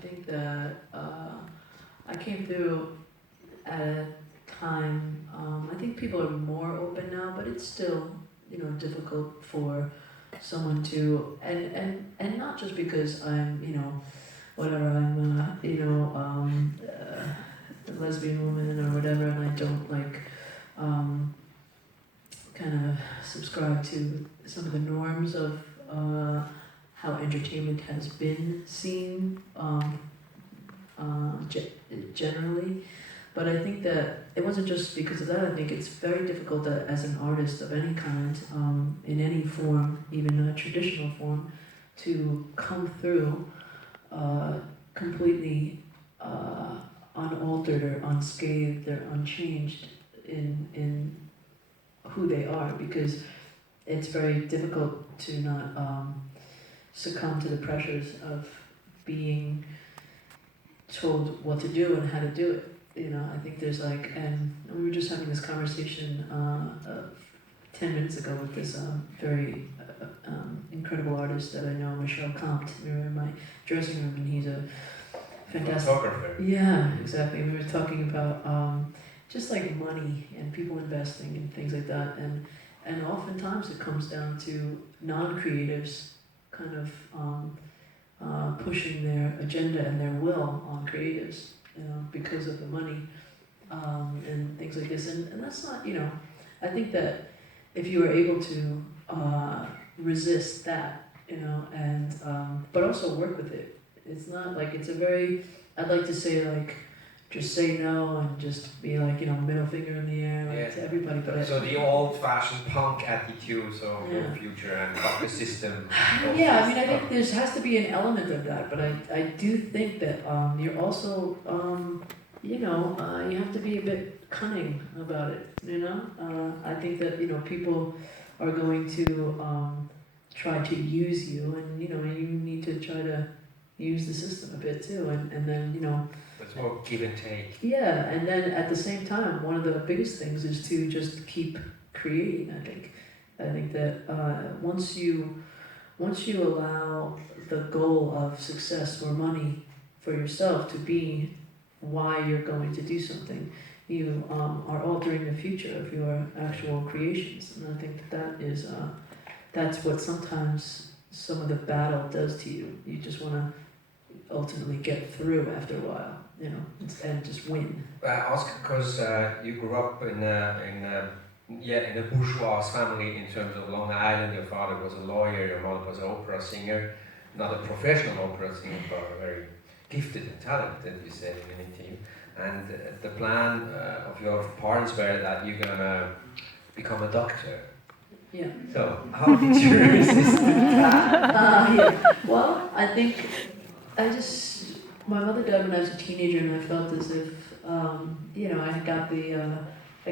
think that I came through at a time, I think people are more open now, but it's still, difficult for someone to, and not just because I'm, whatever, I'm, a lesbian woman or whatever, and I don't like, kind of subscribe to some of the norms of how entertainment has been seen generally. But I think that it wasn't just because of that. I think it's very difficult as an artist of any kind, in any form, even a traditional form, to come through completely unaltered or unscathed or unchanged in who they are, because it's very difficult to not succumb to the pressures of being told what to do and how to do it. I think there's and we were just having this conversation 10 minutes ago with this very incredible artist that I know, Michel Comte. We were in my dressing room, and he's a fantastic photographer. Yeah, exactly. We were talking about just like money and people investing and things like that, and oftentimes it comes down to non-creatives kind of pushing their agenda and their will on creatives, because of the money and things like this, and that's not, I think that if you are able to resist that, and but also work with it. It's not like it's a very, I'd like to say just say no and just be middle finger in the air to everybody. But so the old-fashioned punk attitudes of no future and fuck the system. Yeah, I think there has to be an element of that, but I do think that you're also, you have to be a bit cunning about it, I think that, people are going to try to use you, and, you need to try to use the system a bit too, and then, It's more give and take. Yeah, and then at the same time, one of the biggest things is to just keep creating, I think. I think that once you allow the goal of success or money for yourself to be why you're going to do something, you are altering the future of your actual creations. And I think that is, that's what sometimes some of the battle does to you. You just want to ultimately get through after a while, and just win. I ask because you grew up in a bourgeois family in terms of Long Island. Your father was a lawyer, your mother was an opera singer, not a professional opera singer, but very gifted and talented, you said in an interview. And the plan of your parents were that you're gonna become a doctor. Yeah. So how did you resist that? Yeah. Well, I think my mother died when I was a teenager, and I felt as if, I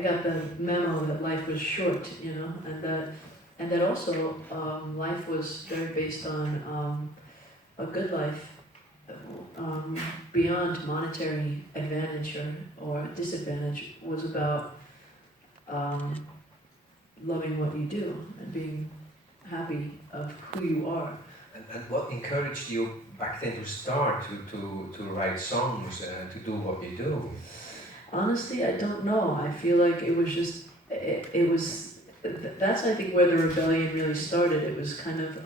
got the memo that life was short, and that also life was very based on a good life, beyond monetary advantage or disadvantage, was about loving what you do and being happy of who you are. And what encouraged you back then to start to write songs and to do what you do? Honestly, I don't know. I feel like it was just, that's I think where the rebellion really started. It was kind of,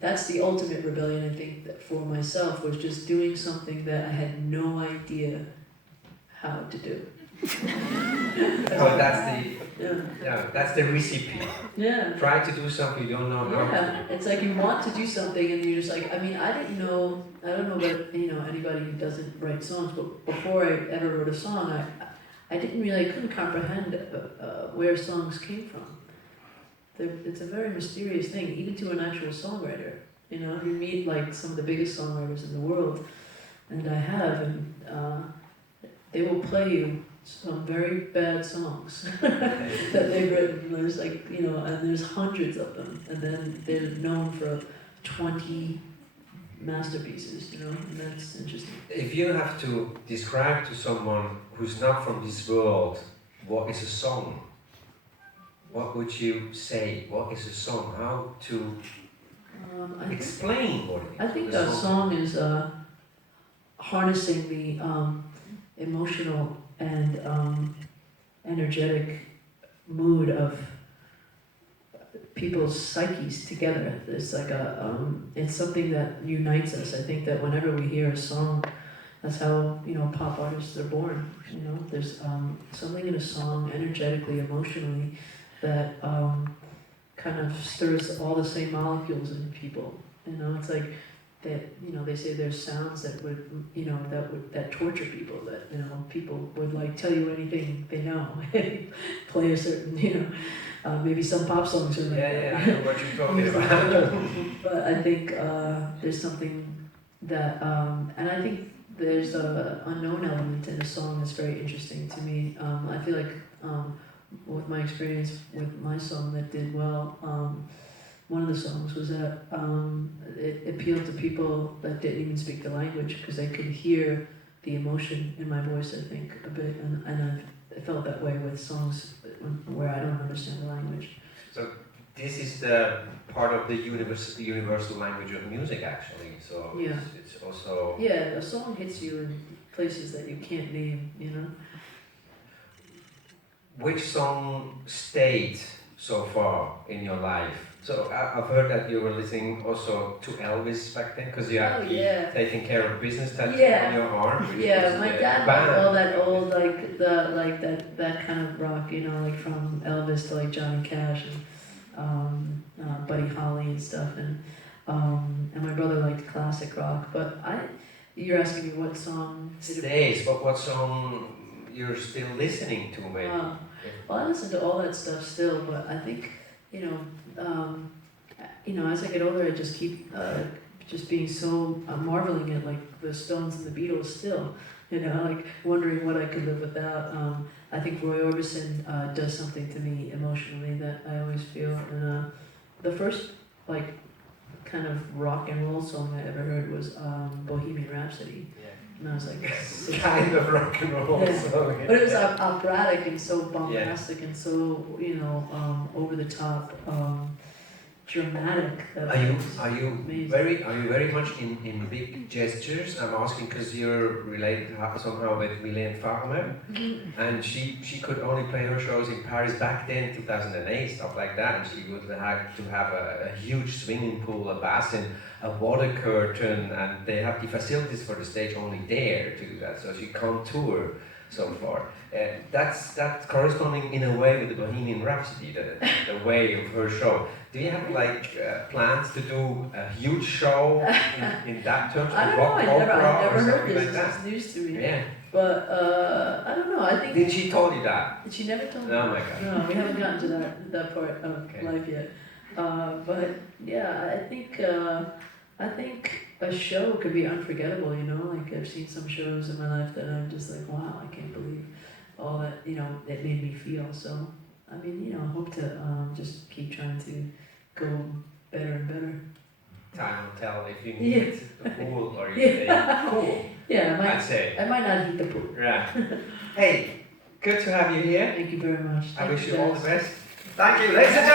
that's the ultimate rebellion, I think, that for myself, was just doing something that I had no idea how to do. So that's the recipe. Yeah. Try to do something you don't know how to do. It's like you want to do something and you're just like, I don't know about, anybody who doesn't write songs, but before I ever wrote a song, I couldn't comprehend where songs came from. It's a very mysterious thing, even to an actual songwriter. You meet some of the biggest songwriters in the world, and I have, and they will play you some very bad songs that they've written. There's and there's hundreds of them, and then they're known for 20 masterpieces, and that's interesting. If you have to describe to someone who's not from this world what is a song, what would you say? What is a song? How to explain what it is? I think a song is harnessing the emotional and energetic mood of people's psyches together. It's like it's something that unites us. I think that whenever we hear a song, that's how, pop artists are born. There's something in a song, energetically, emotionally, that kind of stirs all the same molecules in people. It's like that. They say there's sounds that would, that torture people. That people would like tell you anything they know, play a certain, maybe some pop songs are like that. Yeah, I know what you're talking about. But I think there's something that, and I think there's a unknown element in a song that's very interesting to me. I feel like with my experience with my song that did well, one of the songs was that it appealed to people that didn't even speak the language because they could hear the emotion in my voice, I think, a bit, and I felt that way with songs where I don't understand the language. So this is the part of the universal language of music, actually. So Yeah. it's also... Yeah, a song hits you in places that you can't name, Which song stayed so far in your life? So I've heard that you were listening also to Elvis back then, because you have taking care of business tattoo on your arm. Yeah, my dad liked all that old, that kind of rock, like from Elvis to like Johnny Cash and Buddy Holly and stuff, and my brother liked classic rock. But you're asking me what song stays, but what song you're still listening to, maybe? Well, I listen to all that stuff still, but I think, as I get older, I just keep just being so marveling at like the Stones and the Beatles still, like wondering what I could live without. I think Roy Orbison does something to me emotionally that I always feel. And the first like kind of rock and roll song I ever heard was Bohemian Rhapsody. And I was like, kind of rock and roll song. But it was operatic and so bombastic and so over the top, dramatic. Are you very much in big gestures? I'm asking because you're related somehow with Mylène Farmer, and she could only play her shows in Paris back then, 2008, stuff like that, and she would have to have a huge swimming pool, a basin, a water curtain, and they have the facilities for the stage only there to do that, so she can't tour so far. That's corresponding in a way with the Bohemian Rhapsody, the way of her show. Do you have plans to do a huge show in that terms? I don't know, I never heard this, like it's news to me. Yeah. But I don't know, I think... Did she told you that? She never told me. Oh my God. No, we haven't gotten to that part of life yet. But yeah, I think a show could be unforgettable, like I've seen some shows in my life that I'm just like, wow, I can't believe all that, it made me feel. So, I mean, I hope to just keep trying to go better and better. Time will tell if you need the pool or you stay cool. Yeah, I'd say. I might not heat the pool. Right. Hey, good to have you here. Thank you very much. I wish you all the best. Thank you, ladies and gentlemen.